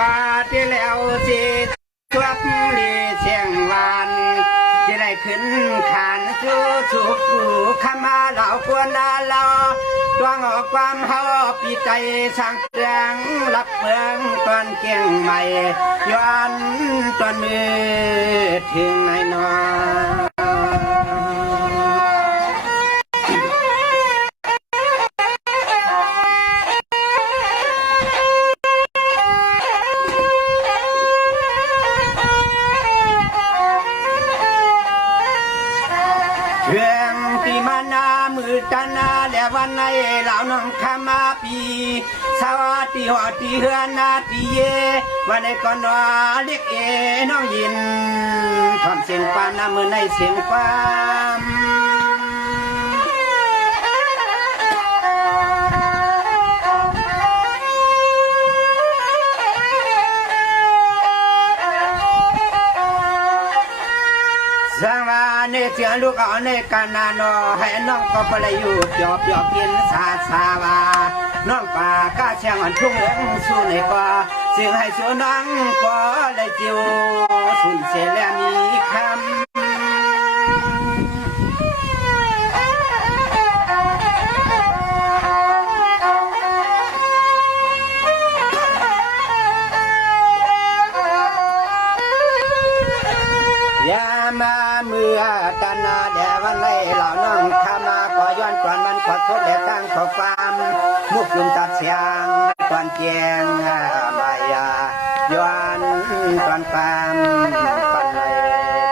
ว่าที่แล้วสิชวบลีเสียงหวานที่ได้ขึ้นขานสู่สุขขมาเหล่าควรนาลาตัวงอกความเฮาปีใจสร้างเตืองรับเมืองตอนเกียงใหม่ย้อนตอนมือถึงไหนนอจันนาและวันในเหล่าน้องขมาปีสวัสดีหัวตีเฮือนนาตีเยวันในก่อนว่าเรียกเอน้องยินทำเสียงปานน้ำมือในเสียงความสังวาเนเสียงลูกเอาในการนาโนให้น้องก็ไปอยู่จอบยอกกินสาสาวาน้องป่าก้าเชียงอันทุ่งเอิงสู้ในป่าเสียงให้สู้น้องก็ได้จิวสุนเสียแล้วมีคำมาเมื่อกันนาแด่วันในเหล่าน้องข้ามาขอย้อนก่อนมันขอโทษแด่ตั้งขอความมุกยุนตัดเสียงตอนเจียงมายาย้อนตอนความปันใน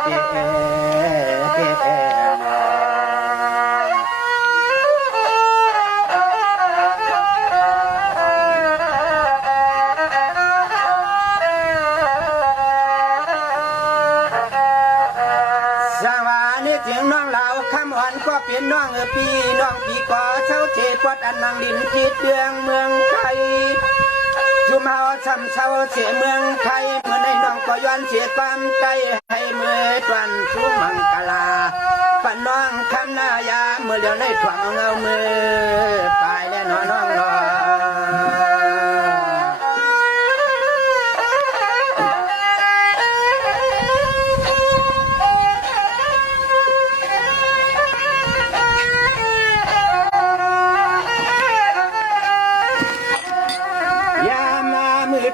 เจก็เป็นน้องปีน้องปีก่อเช้าเทปวัดอันนังดินจิตเดืองเมืองไทยจุมเฮาซ้ำเช้าเสียเมืองไทยเมื่อในน้องก็ย้อนเสียความใจให้เมื่อตวันสุมังกลาปันน้องคำนายาเมื่อเดียวในถ่วงเงามือไปแล้วน้องรอ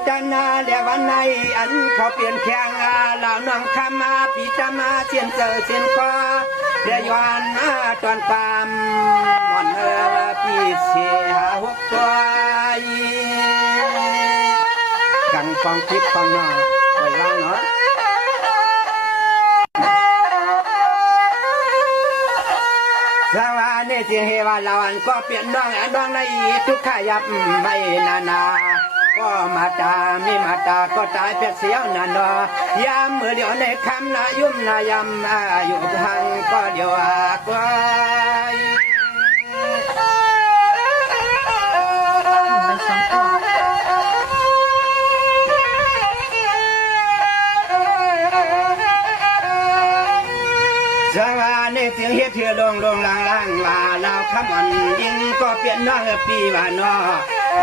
จันนาเดี๋ยววันในอันเขาเปลี่ยนแข่งเหล่าน้องขมาปีจะมาเสียนเจอเสียนคอเดี๋ยววันตอนปามมอนเอปีเสียหัวตัวกันฟองคิดฟองนอไว้ว่างเนาะสวัสดีเสียเฮวาลาวันก็เปลี่ยนน้องน้องในทุกขยับไม่นาก็มาตามีมาตาก็ตายเพียเสียวนานอยามเมื่อเดียวในคำนายุ่มนายำอยู่ทางก็เดียวกว้ายสวัสดีเสียงเฮ็ดเถื่อลงลางว่าเราคำอ่อนยิงก็เปลี่ยนน้องปีว่านอ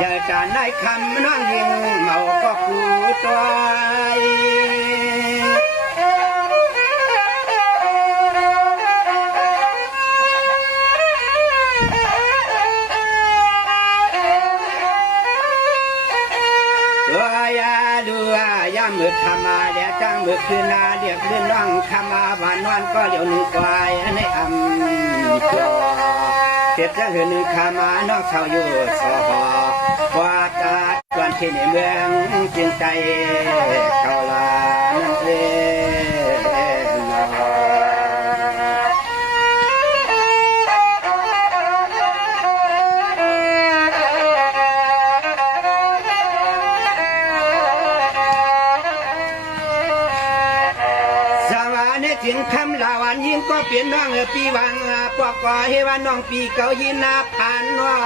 อย่าจะได้คำน้องยิงเมาก็กูตัวตัวยาดูยามมือขมาเดี๋ยวจ้างมือคืนนาเดี๋ยวคืนน้องขมาหวานวันก็เดี๋ยวหนึ่งควายในอำตัวเจ็บจะเห็นขามาน้องเศร้าอยู่สอหอว่าตาตอนที่ในเมืองจินใจเขาลานั่นเองคำลาวันยิงก็เปลี่ยนน้องปีวังปอกก่อเฮวันน้องปีเก่ายินนาผ่านว่า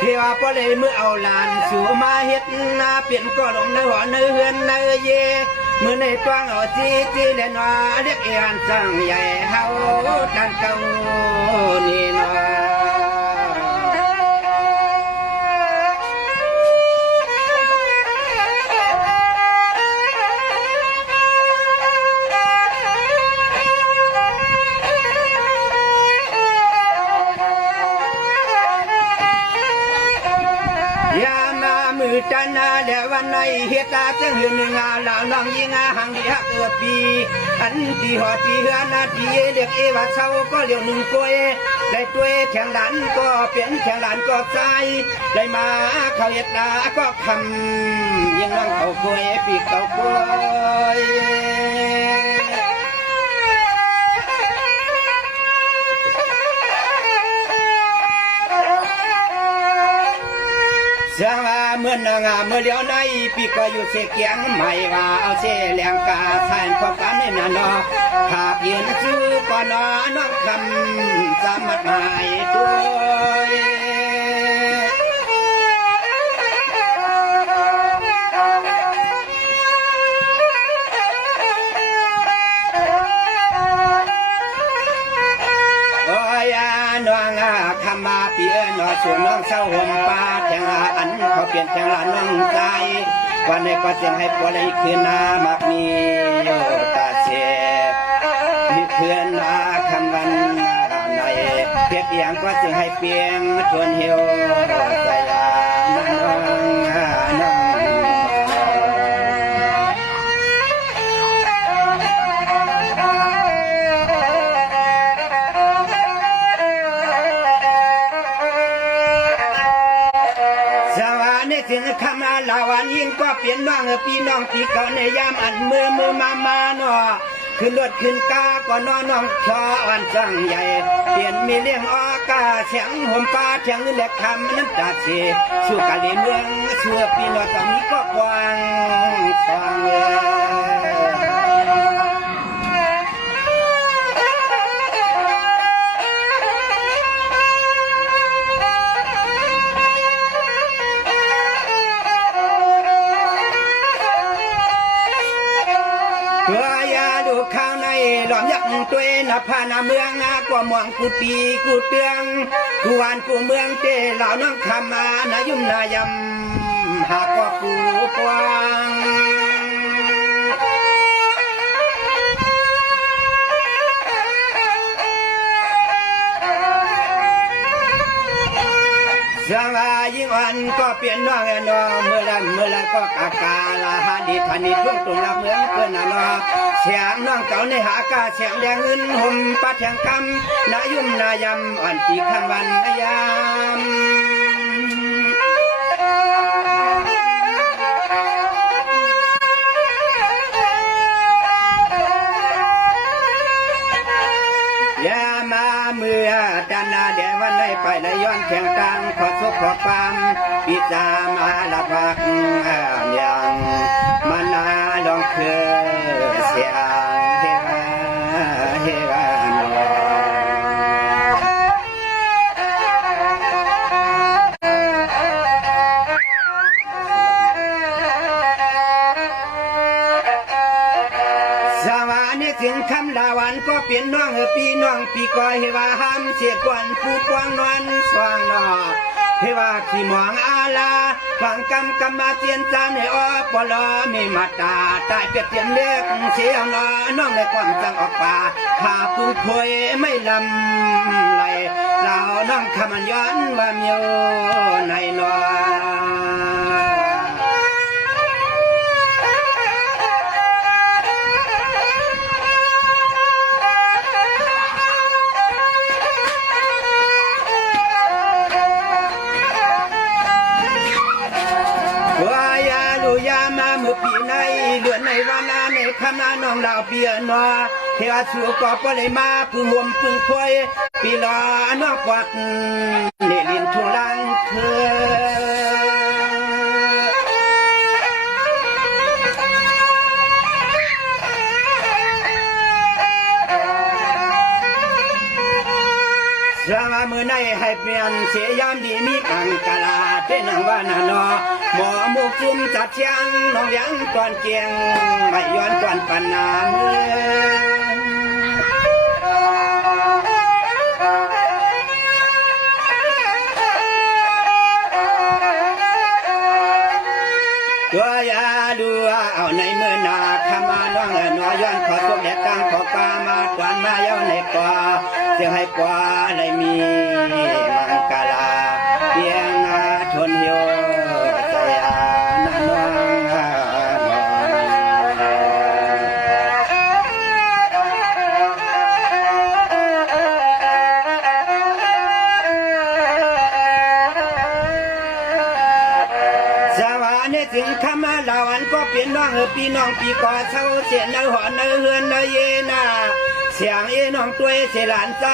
เฮวาพอเลยเมื่อเอาลานสู่มาเฮ็ดนาเปลี่ยนก็ลงในหัวในเฮือนในเยเมื่อในตวงเอาจีและนอเรียกเอียนจังใหญ่เฮาดันเก่านี่นอ วันในเหตุการณ์เหือหนึ่งหลาวน้องยิงหังดีฮักปีอันที่หอดีเหือนาทีเรียกว่าเศร้าก็เลี้ยวหนึ่งกล้วยได้ตัวแข่งหลานก็เปลี่ยนแข่งหลานก็ใจได้มาเขาเหตุดาก็คำยิงน้องเขากล้วยปีกเขากล้วยเสียงว่าเมื่อนางเมื่อเลี้ยวในปีก็อยู่เสียเกียงไม่ว่าเอาเสียแหลงกาแทนความฝันในนานาหากยืนซื้อก็นอน้องคำสามัดหมายด้วยน้องคำมาเปียนอสู่น้องเศร้าห่มปาแทงอันเขาเปลี่ยนแทงหลานน้องใจวันนี้ก็จึงให้ปวดอีกคืนนามักมีโยตาเชอีกคืนนาคำวันในเพียงเอียงก็จึงให้เปียงทวนเหี่ยวใจน้องถึงคำลาวันยิ่งก็เปลี่ยนน้องพี่น้องพี่ก็ในยามอันมือมาเนาะขึ้นรถขึ้นกาก็นอนน้องชออ่อนจังใหญ่เปลี่ยนมีเลี้ยงออกาเสียงห่มป้าเสียงเล็กคำนั้นตัดเสียสู่กะเลเมืองสู่พี่น้องตอนนี้ก็กว้างฟังข้าวในหลอมยักตัวนับพานาเมืองกว่าหม่วงกูปีกูเตืองกูวานกูเมืองเจเหล่าน้องคำมานายุ่มนายำหากว่ากูกวางเสียงยิ่งวันก็เปลี่ยนน้องนอเมื่อไรก็กากาลาหาดีทันนี้ทุ่งตรงละเมืองเพื่อนนอเสียงน้องเก่าในหากาเสียงแดงเงินห่มปัดแห่งคำนายุ่มนายำอ่อนปีคำวันยามเมื่อจันนาเดี๋ยววันได้ไปได้ย้อนแข่งกันขอสุขขอความปิดตามาละพักอย่างมานาลองเคยเสียงเฮวานถึงคำลาวันก็เปลี่ยนน้องพี่น้องพี่ก็เฮว่าห้ามเสียก่อนผู้กวางนอนสว่างนอเฮว่าขี้มองอาลาฟังกำมาเตียนจานให้ออกปลอไม่มาตาตายเปรียบเทียมเล็กเสียงน้องในความจังออกป่าหาผู้คอยไม่ลำไหลเราน้องคำย้อนว่าเมียวในนอปีในเดือนในวันนาในคำนาน้องดาวเปียนอเทวสูก็ปเลยมาพึ่งห่มพึ่งควยปีลอน้องกวัดเนลินทุลังเคสมามือในให้เปลี่ยนเสียยามดีมีกังกาลาเป็นนางว่านานอหมอมุกจุ่มจัดเชียงน้องยังก่อนเกียงไม่ย้อนก่อนปันนาเมืองตัวยาดูเอาในเมื่อนาขมาน้องน้อยย้อนขอสุกแดกตังขอปลามาตวนมาเย้าในกว่าเสียงให้กว่าได้มีมังกาลาเพียงทนเหี่ยวใจนาน อนก็เปลี่ยนน้องพี่น้องปีก่อเช่าเสียนหอนเฮือนเยนาเสียงน้องตัวเสียหลานใจ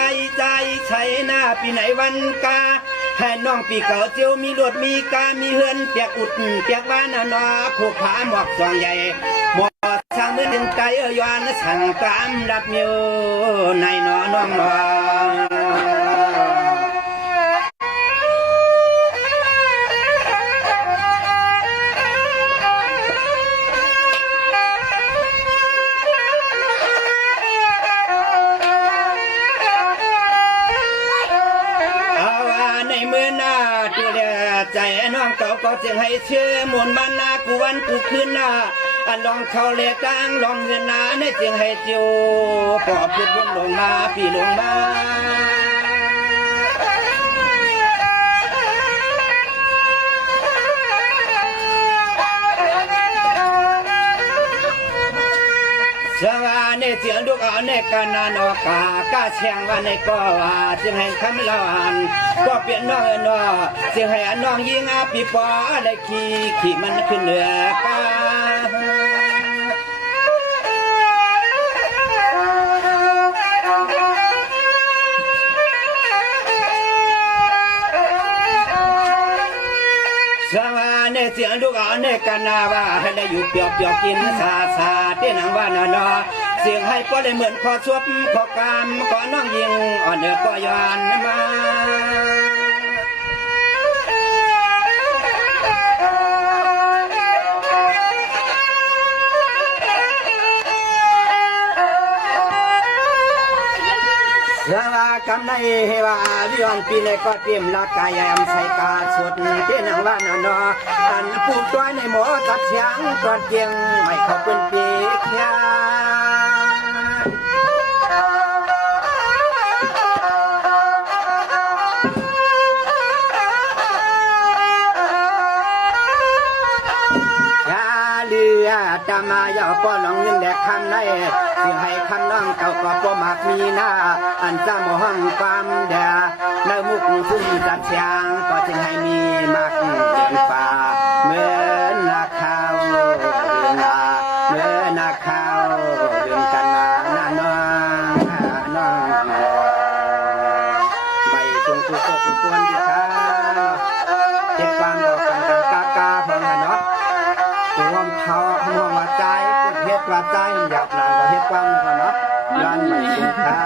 ใช้หน้าปีไหนวันกาให้น้องปีเก่าเจียวมีรถมีกามีเฮือนเปียกอุดเปียกบ้านนอผูกผาหมอกสองใหญ่หมอช่างเมื่อถึงใจย้อนสั่งกามรับมิวในนอน้องนอใจน้องเก่าก็จึงให้เชื่อมนมันนากูวันกูคืนนาอันลองเขาเลกลางลองเงินนาในจึงให้เจียวปอบพุดบนลงมาปีลงมาเชื่อว่าในเสียงลูกเอาในการนานอกากาเชียงว่าในก็ว่าจึงให้คำลานก็เปลี่ยนน้องนอจึงให้น้องยิงอาปีปอได้ขี่มันขึ้นเหนือกาสวาในเสียงลูกเอาในกันนาว่าให้ได้อยู่เปียกกินซาเต้นหนังว่านอนเสียงให้ก็ได้เหมือนขอชวบขอกามขอน้องยิงอ่อนเดือก็ย้อนมาเรื่องว่ากำในเฮวาวิวันปีในก็เตรียมลากายแอมใส่กาสดเป็นหนังว่านอนอันปูตัวในหมอตัดเสียงตอนเกียงไม่เขาเป็นปีแค่ตามาอย่าป้อนน้องเงินแดกคำในเสียงให้คำน้องเก่าก็ป้อมักมีหน้าอันจ้าหมอห้องความแดในมุกฟุ้งจัดเสียงก็จึงให้มีมากเดินป่าเหมือนนาข้าวเดินนาเหมือนนาข้าวเดินกันนาน้องไม่ทรงตัวก็ควรดีค่ะเจ็บฟังก็กันกาพองหันเนาะรวมเท้าหัวใจเฮ็ดว่าใจหยาบนานก็เฮ็ดกว้างกว่าเนาะย้อนไม่คุ้มค่า